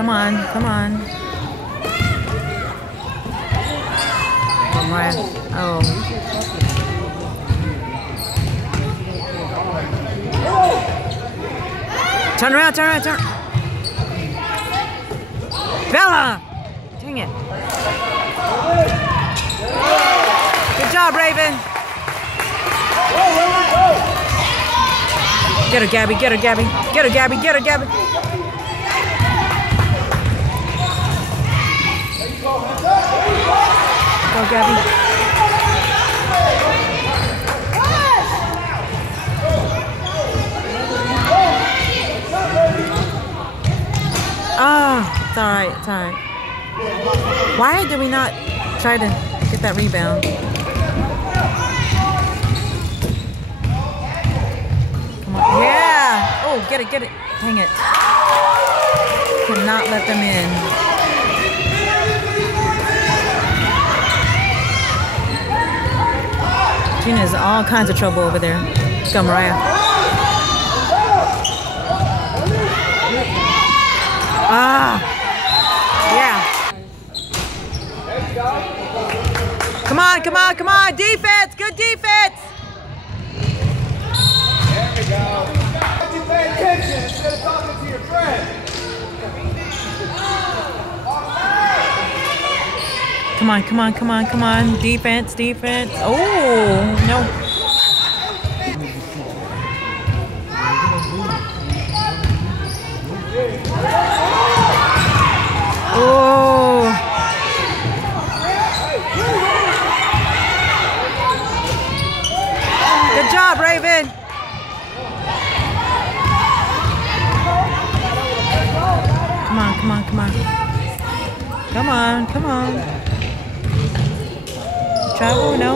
Come on, come on. Oh, Mariah. Oh. Turn around, turn around, turn. Bella! Dang it. Good job, Raven. Get her, Gabby, get her, Gabby. Get her, Gabby, get her, Gabby. Go, Gabby. Oh, it's all right, it's all right. Why did we not try to get that rebound? Come on, yeah! Oh, get it, get it. Dang it. Could not let them in. Gina's in all kinds of trouble over there. Let's go, Mariah. Ah, yeah. Come on, come on, come on. Defense, good defense. There we go. You pay attention instead of talking to your friend. Come on, come on, come on, come on. Defense, defense. Oh, no. Oh. Good job, Raven. Come on, come on, come on. Come on, come on. Travel, no.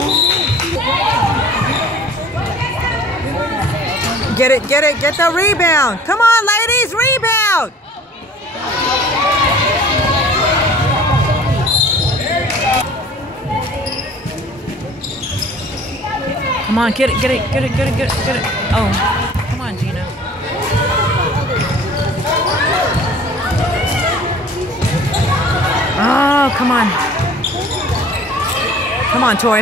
Get it, get it, get the rebound. Come on, ladies, rebound. Come on, get it, get it, get it, get it, get it, get it. Oh, come on, Gina. Oh, come on. Come on, Tori.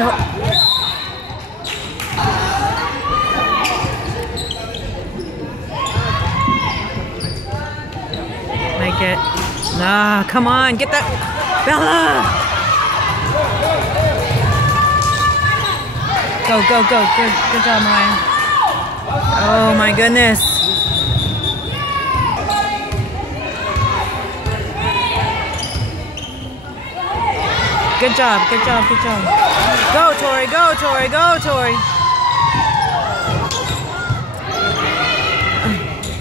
Make it. Ah, come on, get that. Bella! Go, go, go. Good job, Mariah. Oh, my goodness. Good job, good job, good job. Go, Tori, go, Tori, go, Tori.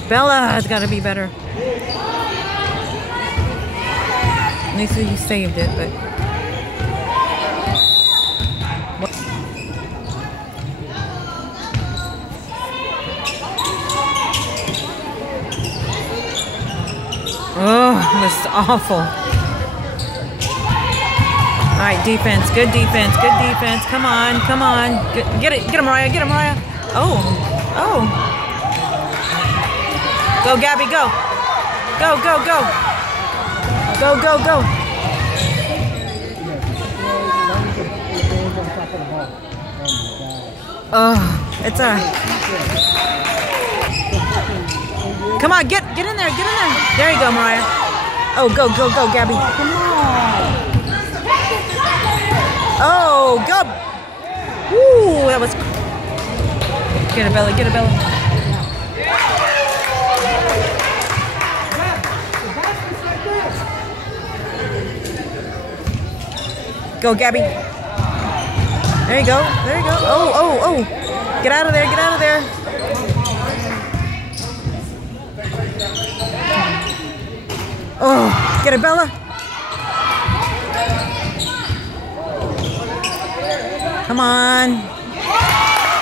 Bella has got to be better. At least you saved it, but... Oh, this is awful. All right, defense. Good defense. Good defense. Come on. Come on. Get it. Get him, Mariah. Get him, Mariah. Oh. Oh. Go, Gabby. Go. Go, go, go. Go, go, go. Oh, it's all right. Come on, get in there, get in there. There you go, Mariah. Oh, go, go, go, Gabby. Come on. Oh, go. Woo, that was... Get it, Bella, get it, Bella. Go, Gabby. There you go, there you go. Oh, oh, oh. Get out of there, get out of there. Oh, get it, Bella. Come on.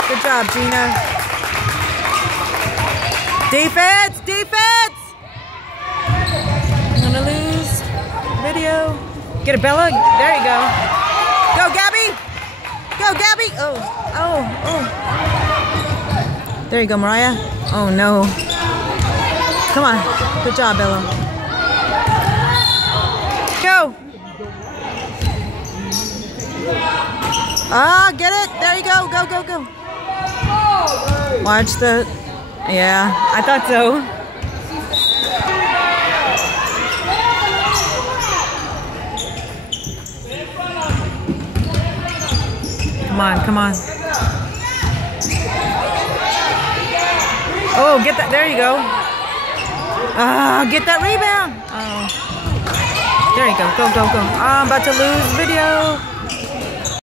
Good job, Gina. Defense, defense. I'm gonna lose video. Get it, Bella. There you go. Go, Gabby. Go, Gabby. Oh, oh, oh. There you go, Mariah. Oh, no. Come on. Good job, Bella. Ah, get it. There you go. Go, go, go. Watch the... Yeah, I thought so. Come on, come on. Oh, get that. There you go. Ah, get that rebound. Oh. There you go. Go, go, go. Oh, I'm about to lose video.